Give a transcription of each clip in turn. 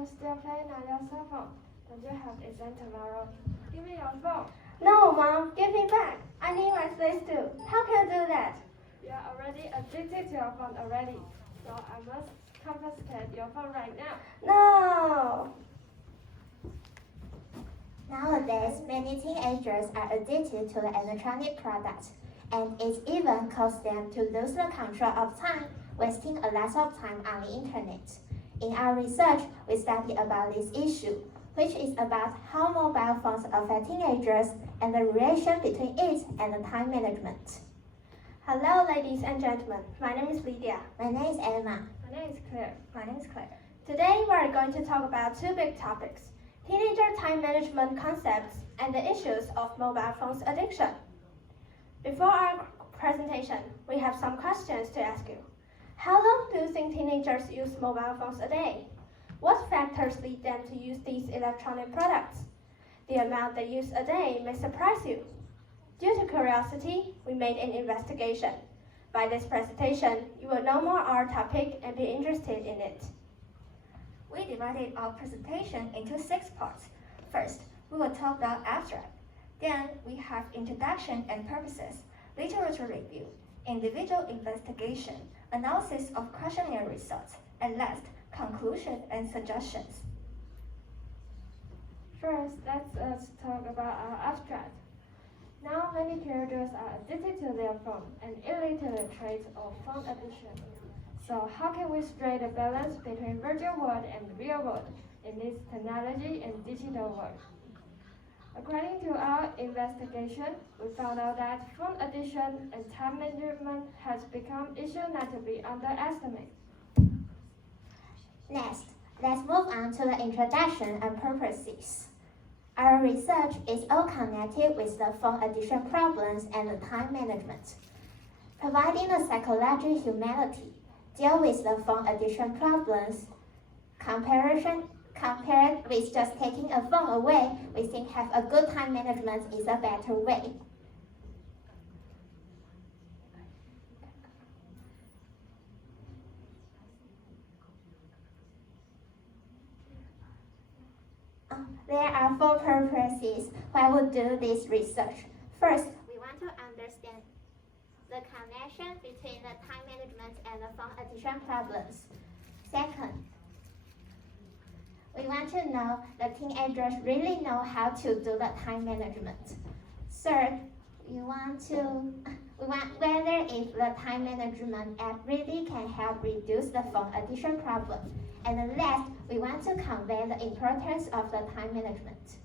you're still playing on your cell phone. Don't you have exam tomorrow? Give me your phone. No, Mom, give me back. I need my space too. How can I do that? You're already addicted to your phone already, so I must confiscate your phone right now. No! Nowadays, many teenagers are addicted to the electronic products, and it even causes them to lose the control of time, wasting a lot of time on the internet. In our research, we studied about this issue, which is about how mobile phones affect teenagers and the relation between it and the time management. Hello, ladies and gentlemen. My name is Lydia. My name is Emma. My name is Claire. My name is Claire. Today, we are going to talk about two big topics: teenager time management concepts and the issues of mobile phones addiction. Before our presentation, we have some questions to ask you. How long do you think teenagers use mobile phones a day? What factors lead them to use these electronic products? The amount they use a day may surprise you. Due to curiosity, we made an investigation. By this presentation, you will know more our topic and be interested in it. We divided our presentation into 6 parts. First, we will talk about abstract. Then, we have introduction and purposes, literature review, individual investigation, analysis of questionnaire results, and last, conclusion and suggestions. First, let's talk about our abstract. Now, many teenagers are addicted to their phone and illiterate or phone addiction. So, how can we strike a balance between virtual world and real world in this technology and digital world? According to our investigation, we found out that phone addiction and time management has become issue not to be underestimated. Next, let's move on to the introduction and purposes. Our research is all connected with the phone addiction problems and the time management. Providing the psychology humanity, deal with the phone addiction problems. Compared with just taking a phone away, we think have a good time management is a better way. There are 4 purposes why we do this research. First, we want to understand the connection between the time management and the phone addiction problems. Second, we want to know the teenagers really know how to do the time management. Third, we want whether if the time management app really can help reduce the phone addiction problem. And then last, we want to convey the importance of the time management.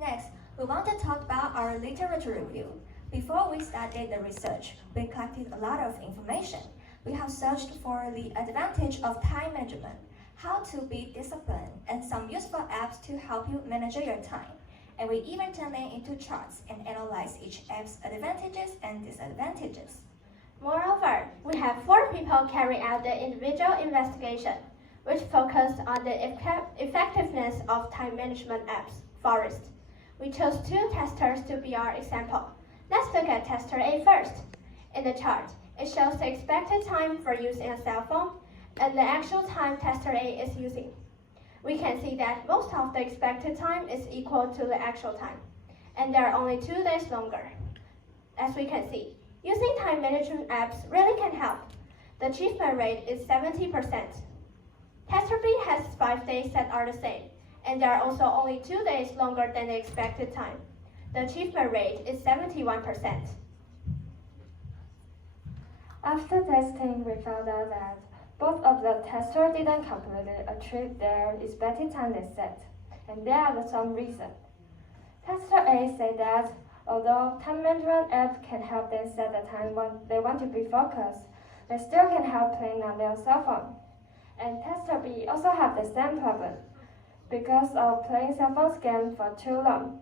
Next, we want to talk about our literature review. Before we started the research, we collected a lot of information. We have searched for the advantage of time management, how to be disciplined, and some useful apps to help you manage your time. And we even turned them into charts and analyzed each app's advantages and disadvantages. Moreover, we have 4 people carry out the individual investigation, which focused on the effectiveness of time management apps. Forest. We chose 2 testers to be our example. Let's look at tester A first. In the chart, it shows the expected time for using a cell phone and the actual time tester A is using. We can see that most of the expected time is equal to the actual time, and they are only 2 days longer. As we can see, using time management apps really can help. The achievement rate is 70%. Tester B has 5 days that are the same, and they are also only 2 days longer than the expected time. The achievement rate is 71%. After testing, we found out that both of the testers didn't completely achieve their expected time they set, and there are some reasons. Tester A said that although time management apps can help them set the time when they want to be focused, they still can help playing on their cell phone. And tester B also have the same problem. Because of playing cell phone games for too long,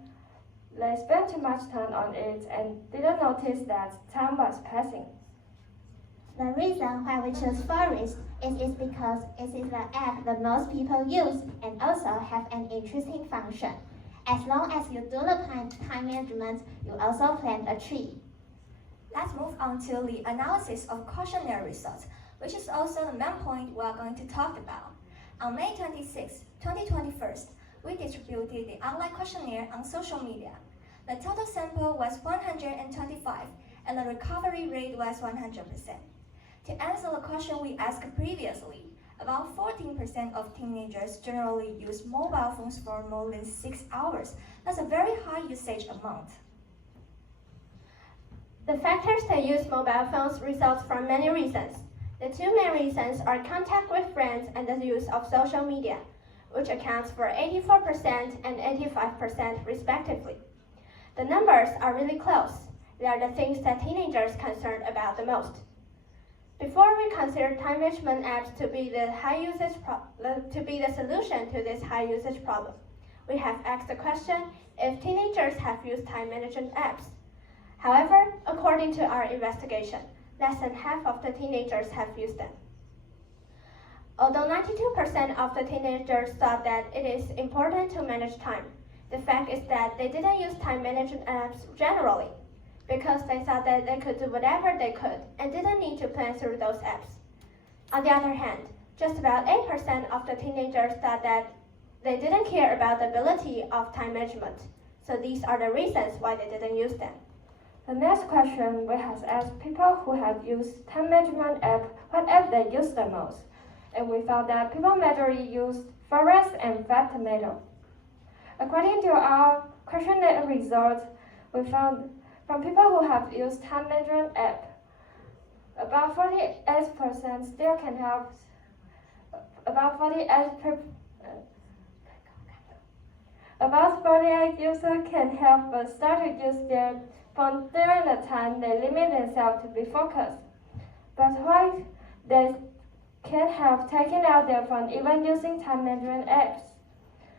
they spent too much time on it and didn't notice that time was passing. The reason why we choose Forest is because it is the app that most people use and also have an interesting function. As long as you do the time management, you also plant a tree. Let's move on to the analysis of questionnaire results, which is also the main point we are going to talk about. On May 26, 2021, we distributed the online questionnaire on social media. The total sample was 125, and the recovery rate was 100%. To answer the question we asked previously, about 14% of teenagers generally use mobile phones for more than 6 hours. That's a very high usage amount. The factors that use mobile phones results from many reasons. The two main reasons are contact with friends and the use of social media, which accounts for 84% and 85% respectively. The numbers are really close. They are the things that teenagers are concerned about the most. Before we consider time management apps to be the solution to this high usage problem, we have asked the question if teenagers have used time management apps. However, according to our investigation, less than half of the teenagers have used them. Although 92% of the teenagers thought that it is important to manage time, the fact is that they didn't use time management apps generally, because they thought that they could do whatever they could and didn't need to plan through those apps. On the other hand, just about 8% of the teenagers thought that they didn't care about the ability of time management. So these are the reasons why they didn't use them. The next question we have asked people who have used time management app what app they use the most. And we found that people majorly used Forest and Fat Tomato. According to our questionnaire results, we found from people who have used time management app, about 48% still can have about 48 users can have start to use their phone during the time they limit themselves to be focused. But why they can have taken out their phone even using time management apps?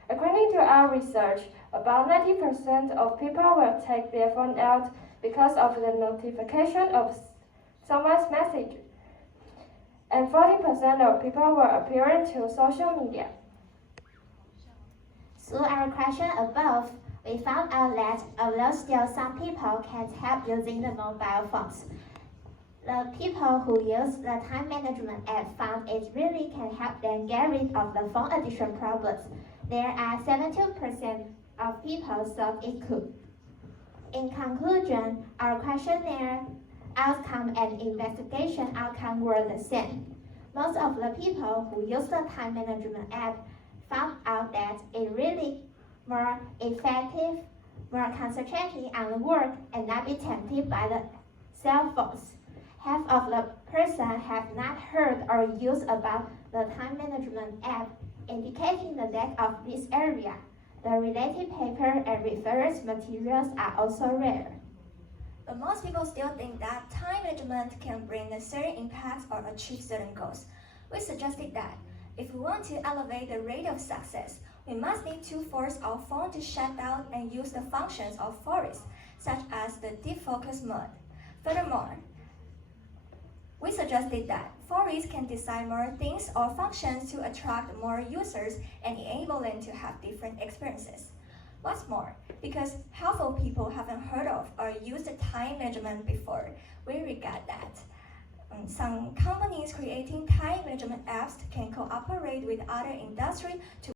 According to our research, about 90% of people will take their phone out because of the notification of someone's message, and 40% of people were appearing to social media. Through our question above, we found out that although still some people can't help using the mobile phones, the people who use the time management app found it really can help them get rid of the phone addiction problems. There are 72% of people thought it could. In conclusion, our questionnaire outcome and investigation outcome were the same. Most of the people who use the time management app found out that it really more effective, more concentrating on the work and not be tempted by the cell phones. Half of the person have not heard or used about the time management app, indicating the lack of this area. The related paper and reference materials are also rare. But most people still think that time management can bring a certain impact or achieve certain goals. We suggested that if we want to elevate the rate of success, we must need to force our phone to shut down and use the functions of Forest, such as the deep focus mode. Furthermore, we suggested that Forest can design more things or functions to attract more users and enable them to have different experiences. What's more, because half of people haven't heard of or used time management before, we regard that some companies creating time management apps can cooperate with other industries to